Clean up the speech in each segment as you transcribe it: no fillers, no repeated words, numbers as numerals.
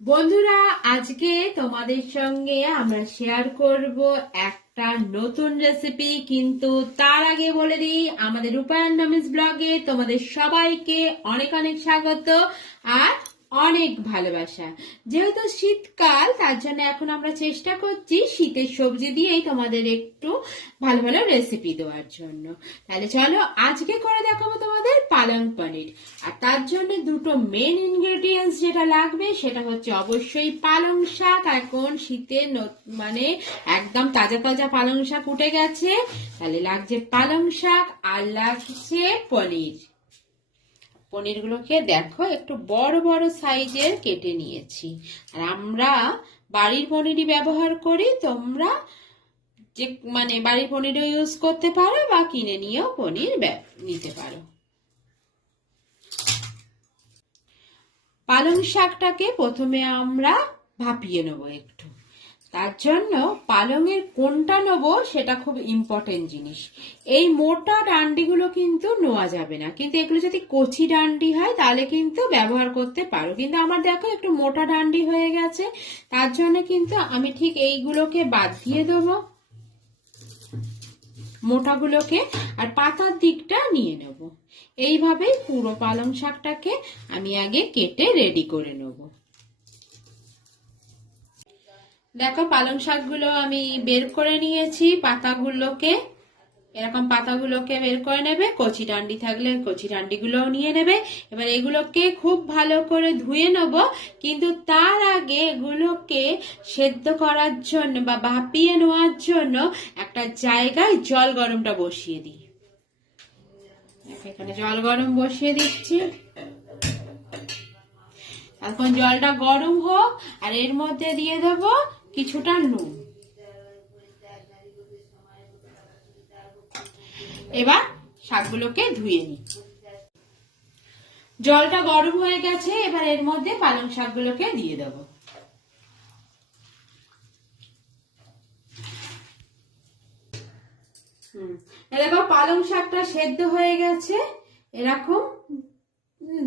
বন্ধুরা, আজকে তোমাদের সঙ্গে আমরা শেয়ার করব একটা নতুন রেসিপি। কিন্তু তার আগে বলে দিই, আমাদের রূপায়ণ নামিজ ব্লগে তোমাদের সবাইকে অনেক অনেক স্বাগত আর অনেক ভালোবাসা। যেহেতু শীতকাল, তার জন্য এখন আমরা চেষ্টা করছি শীতের সবজি দিয়েই তোমাদের একটু ভালো ভালো রেসিপি দেওয়ার জন্য। তাহলে চলো আজকে করে দেখাবো তোমাদের পালং পনির। আর তার জন্য দুটো মেন ইনগ্রেডিয়েন্টস যেটা লাগবে সেটা হচ্ছে অবশ্যই পালং শাক। এখন শীতে মানে একদম তাজা তাজা পালং শাক উঠে গেছে, তাহলে লাগছে পালং শাক আর লাগছে পনির। পনিরগুলোকে দেখো একটু বড় বড় সাইজের কেটে নিয়েছি। আর আমরা বাড়ির পনিরই ব্যবহার করি, তোমরা যে বাড়ির পনিরও ইউজ করতে পারো বা কিনে নিয়েও পনির নিতে পারো। পালং শাকটাকে প্রথমে আমরা ভাপিয়ে নেব একটু। তার জন্য পালংয়ের কোনটা নেব সেটা খুব ইম্পর্টেন্ট জিনিস। এই মোটা ডান্ডিগুলো কিন্তু নেওয়া যাবে না, কিন্তু এগুলো যদি কচি ডান্ডি হয় তাহলে কিন্তু ব্যবহার করতে পারো। কিন্তু আমার দেখো একটু মোটা ডান্ডি হয়ে গেছে, তার জন্য কিন্তু আমি ঠিক এইগুলোকে বাদ দিয়ে দেবো, মোটাগুলোকে, আর পাতার দিকটা নিয়ে নেব। এইভাবেই পুরো পালং শাকটাকে আমি আগে কেটে রেডি করে নেব। দেখো পালং শাকগুলো আমি বের করে নিয়েছি, পাতাগুলোকে এরকম পাতাগুলোকে বের করে নেবে। কচি ডান্ডি থাকলে কচি ডান্ডিগুলোও নিয়ে নেবে। এবার এগুলোকে খুব ভালো করে ধুয়ে নেব, কিন্তু তার আগে এগুলোকে সেদ্ধ করার জন্য বা ভাপিয়ে নেওয়ার জন্য একটা জায়গায় জল গরমটা বসিয়ে দিই। এখানে জল গরম বসিয়ে দিচ্ছি। এখন জলটা গরম হোক, আর এর মধ্যে দিয়ে দেব কিছুটা নুন। এবার শাকগুলোকে ধুয়ে নিই। জলটা গরম হয়ে গেছে, এবার এর মধ্যে পালং শাকগুলোকে দিয়ে দেব। দেখো পালং শাকটা সেদ্ধ হয়ে গেছে, এরকম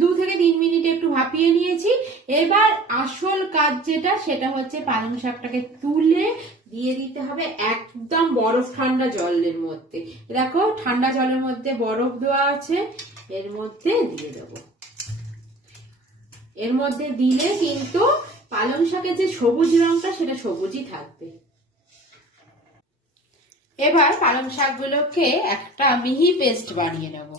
2 থেকে 3 মিনিট একটু ভাপিয়ে নিয়েছি। এবার আসল কাজ যেটা, সেটা হচ্ছে পালং শাকটাকে তুলে দিয়ে দিতে হবে একদম বরফ ঠান্ডা জলের মধ্যে। দেখো ঠান্ডা জলের মধ্যে বরফ দেওয়া আছে, এর মধ্যে দিয়ে দেব। এর মধ্যে দিলে কিন্তু পালং শাকের যে সবুজ রংটা সেটা সবুজই থাকবে। এবার পালং শাকগুলোকে একটা মিহি পেস্ট বানিয়ে নেব।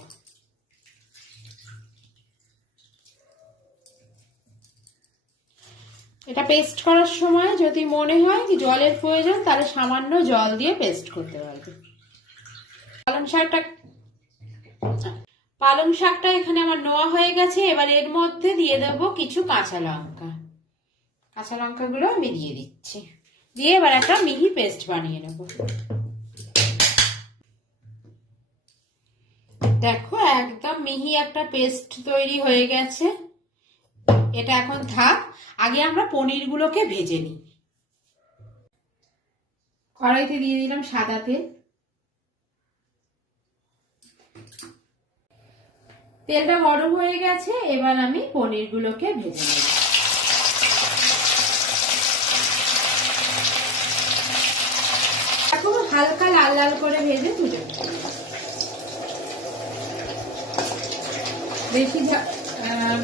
এটা পেস্ট করার সময় যদি মনে হয় কি জলের প্রয়োজন, তাহলে সামান্য জল দিয়ে পেস্ট করতে পারবে। পালং শাকটা এখানে আমার নেওয়া হয়ে গেছে। এবার এর মধ্যে দিয়ে দেবো কিছু কাঁচা লঙ্কা। কাঁচা লঙ্কাগুলো আমি দিয়ে দিচ্ছি, দিয়ে এবার একটা মিহি পেস্ট বানিয়ে নেব। দেখো একদম মিহি একটা পেস্ট তৈরি হয়ে গেছে। এটা এখন থাক, আগে আমরা পনিরগুলোকে ভেজে নিই। কড়াইতে দিয়ে দিলাম সাদা তেল। তেলটা গরম হয়ে গেছে, এবার আমি পনিরগুলোকে ভেজে নেব। এখন হালকা লাল লাল করে ভেজে তুলে নেব।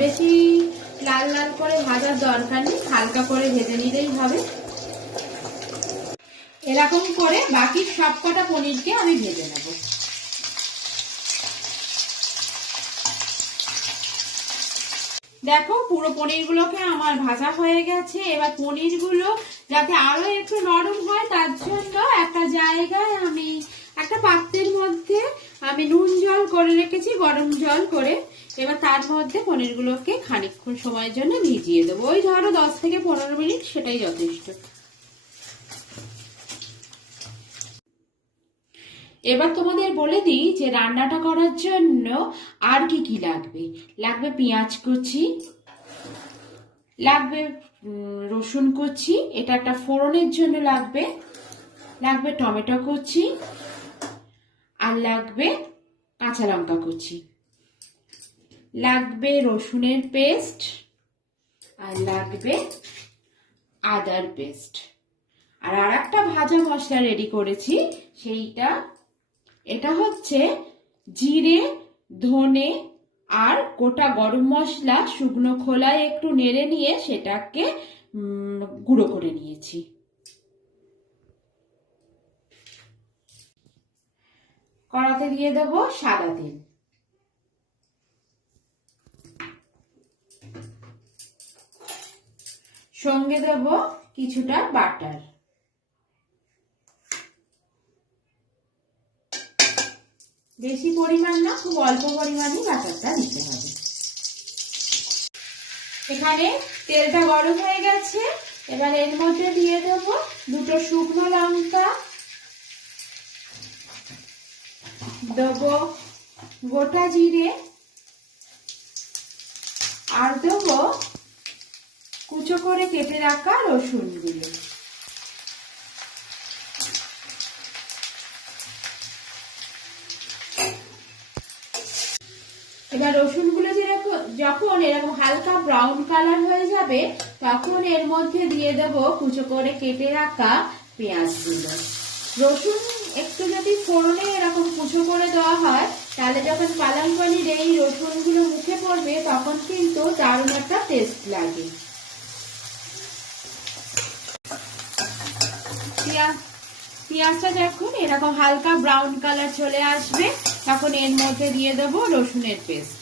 বেশি লাল লাল করে ভাজার দরকার নেই, হালকা করে ভেজে নিলেই হবে। এরকম করে বাকি সবকটা পনিরকে আমি ভেজে নেব। দেখো পুরো পনিরগুলোকে আমার ভাজা হয়ে গেছে। এবার পনিরগুলো যাতে আরো একটু নরম হয়, তার জন্য একটা জায়গায় আমি একটা পাত্রের মধ্যে আমি নুন জল করে রেখেছি, গরম জল করে। এবার তার মধ্যে পনিরগুলোকে খানিকক্ষণ সময়ের জন্য ভিজিয়ে দেবো। ওই ধরো 10 থেকে 15 মিনিট, সেটাই যথেষ্ট। এবার তোমাদের বলে দিই যে রান্নাটা করার জন্য আর কি কি লাগবে। লাগবে পেঁয়াজ কুচি, লাগবে রসুন কুচি, এটা একটা ফোড়নের জন্য লাগবে, লাগবে টমেটো কুচি, আর লাগবে কাঁচা লঙ্কা কুচি, লাগবে রসুনের পেস্ট, আর লাগবে আদার পেস্ট। আর আরেকটা ভাজা মশলা রেডি করেছি, সেইটা এটা হচ্ছে জিরে, ধনে আর গোটা গরম মশলা শুকনো খোলায় একটু নেড়ে নিয়ে সেটাকে গুঁড়ো করে নিয়েছি। কড়াতে দিয়ে দেব সাদা তেল, সঙ্গে দেব কিছুটা বাটার। বেশি পরিমাণ না, খুব অল্প পরিমাণে বাটারটা দিতে হবে। এখানে তেলটা গরম হয়ে গেছে, এবার এর মধ্যে দিয়ে দেব দুটো শুকনো লঙ্কা, দেব গোটা জিরে, আর দেব কুচো করে কেটে রাখা রসুনগুলো। এবার রসুনগুলো যখন এরকম হালকা ব্রাউন কালার হয়ে যাবে তখন এর মধ্যে দিয়ে দেব কুচো করে কেটে রাখা পেঁয়াজগুলো। রসুন একটু যদি ফোড়নে এরকম কুচো করে দেওয়া হয় তাহলে যখন পালং পনির এই রসুনগুলো মুখে পড়বে তখন কিন্তু দারুণ একটা টেস্ট লাগে। পেঁয়াজটা যখন এরকম হালকা ব্রাউন কালার চলে আসবে তখন এর মধ্যে দিয়ে দেব রসুনের পেস্ট।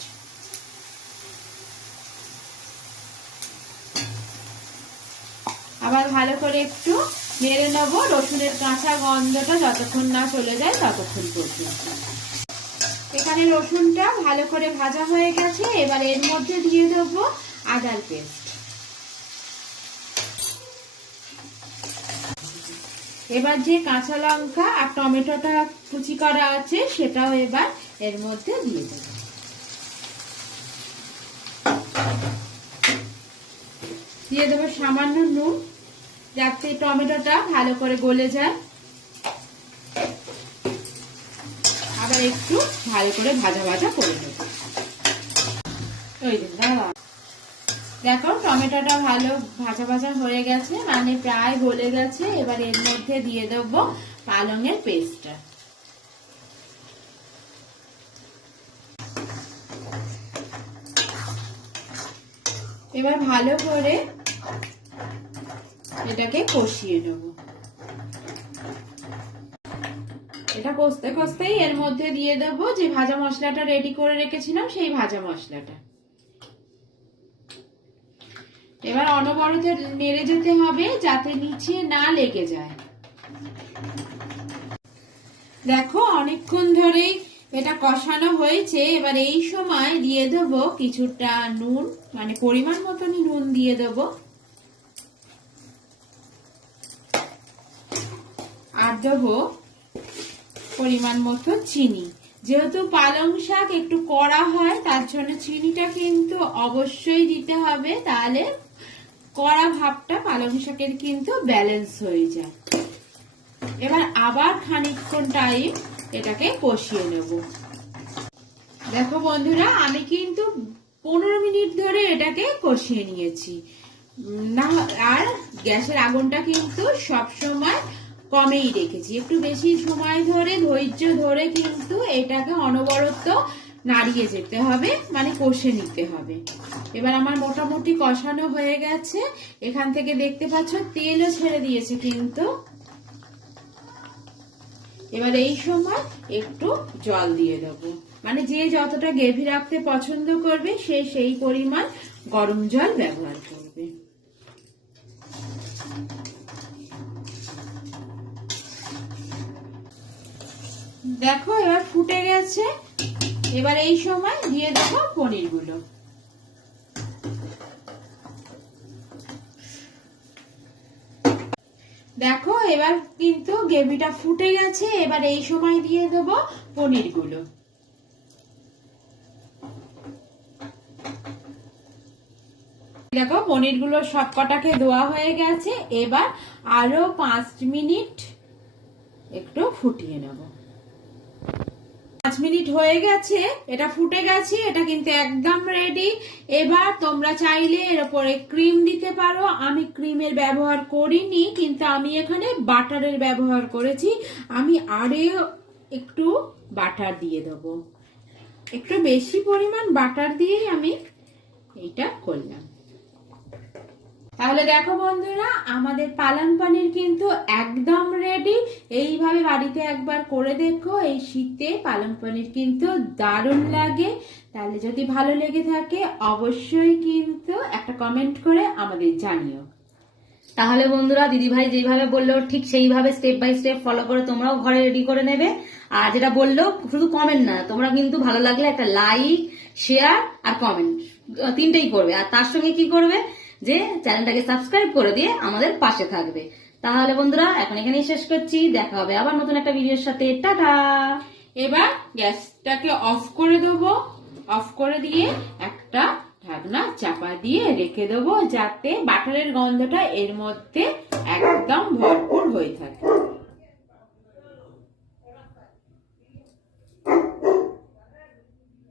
আবার ভালো করে একটু নেড়ে নেব, রসুনের কাঁচা গন্ধটা যতক্ষণ না চলে যায় ততক্ষণ পর্যন্ত। এখানে রসুনটা ভালো করে ভাজা হয়ে গেছে, এবার এর মধ্যে দিয়ে দেব আদার পেস্ট। এবার যে কাঁচা লঙ্কা আর টমেটোটা কুচি করা আছে সেটাও এবার এর মধ্যে দিয়ে দেব। দিয়ে দেবো সামান্য নুন যাতে টমেটোটা ভালো করে গলে যায়। আবার একটু ভালো করে ভাজা ভাজা করে নেব। দেখো টমেটোটা ভালো ভাজা ভাজা হয়ে গেছে, মানে প্রায় গলে গেছে। এবার এর মধ্যে দিয়ে দেব পালংয়ের পেস্টটা। এবার ভালো করে এটাকে কষিয়ে নেব। এটা কষতে কষতেই এর মধ্যে দিয়ে দেব যে ভাজা মশলাটা রেডি করে রেখেছিলাম সেই ভাজা মশলাটা। এবার অনবরত নেড়ে যেতে হবে যাতে নিচে না লেগে যায়। দেখো অনেকক্ষণ ধরেই এটা কষানো হয়েছে, এবার এই সময় দিয়ে দেব কিছুটা নুন, মানে পরিমাণ মতনই নুন দিয়ে দেব। আর দেব পরিমাণ মতো চিনি। যেহেতু পালং শাক একটু কড়া হয় তার জন্য চিনিটা কিন্তু অবশ্যই দিতে হবে, তাহলে কড়া ভাবটা পালং শাকের কিন্তু ব্যালেন্স হয়ে যায়। এবার আবার খানিকক্ষণ টাইম এটাকে কষিয়ে নেব। দেখো বন্ধুরা আমি কিন্তু 15 মিনিট ধরে এটাকে কষিয়ে নিয়েছি না, আর গ্যাসের আগুনটা কিন্তু সব সময় কমেই রেখেছি। একটু বেশি সময় ধরে ধৈর্য ধরে কিন্তু এটাকে অনবরত নাড়িয়ে যেতে হবে, মানে কষে নিতে হবে। এবার আমার মোটামুটি কষানো হয়ে গেছে, এখান থেকে দেখতে পাচ্ছ তেলও ছেড়ে দিয়েছে কিন্তু। এবার এই সময় একটু জল দিয়ে দেবো, মানে যে যতটা গ্রেভি রাখতে পছন্দ করবে সে সেই পরিমাণ গরম জল ব্যবহার করবে। দেখো এবার ফুটে গেছে, এবার এই সময় দিয়ে দেবো পনিরগুলো। দেখো এবার কিন্তু গ্রেভিটা ফুটে গেছে, এবার এই সময় দিয়ে দেবো পনিরগুলো। দেখো পনিরগুলো সবকটাকে দেওয়া হয়ে গেছে, এবার আরো 5 মিনিট একটু ফুটিয়ে নেব। 5 মিনিট হয়ে গেছে, এটা ফুটে গেছে, এটা কিন্তু একদম রেডি। এবার তোমরা চাইলে এর উপরে ক্রিম দিতে পারো, আমি ক্রিমের ব্যবহার করিনি, কিন্তু আমি এখানে বাটারের ব্যবহার করেছি। আমি আরও একটু বাটার দিয়ে দেবো, একটু বেশি পরিমাণ বাটার দিয়েই আমি এটা করলাম। তাহলে দেখো বন্ধুরা, আমাদের পালং পনির কিন্তু একদম রেডি। এইভাবে বাড়িতে একবার করে দেখো, এই শীতে পালং পনির কিন্তু দারুণ লাগে। তাহলে যদি ভালো লেগে থাকে অবশ্যই কিন্তু একটা কমেন্ট করে আমাদের জানিও। তাহলে বন্ধুরা, দিদিভাই যেইভাবে বললো ঠিক সেইভাবে স্টেপ বাই স্টেপ ফলো করে তোমরাও ঘরে রেডি করে নেবে। আর যেটা বললো, শুধু কমেন্ট না, তোমরা কিন্তু ভালো লাগলে একটা লাইক, শেয়ার আর কমেন্ট তিনটেই করবে। আর তার সঙ্গে কি করবে, যে চ্যানেলটাকে সাবস্ক্রাইব করে দিয়ে আমাদের পাশে থাকবে। তাহলে বন্ধুরা, এখন এখানেই শেষ করছি, দেখা হবে আবার নতুন একটা ভিডিওর সাথে। টাটা। এবার গ্যাসটাকে অফ করে দেবো, অফ করে দিয়ে একটা ঢাকনা চাপা দিয়ে রেখে দেবো, যাতে বাটারের গন্ধটা এর মধ্যে একদম ভরপুর হয়ে থাকে।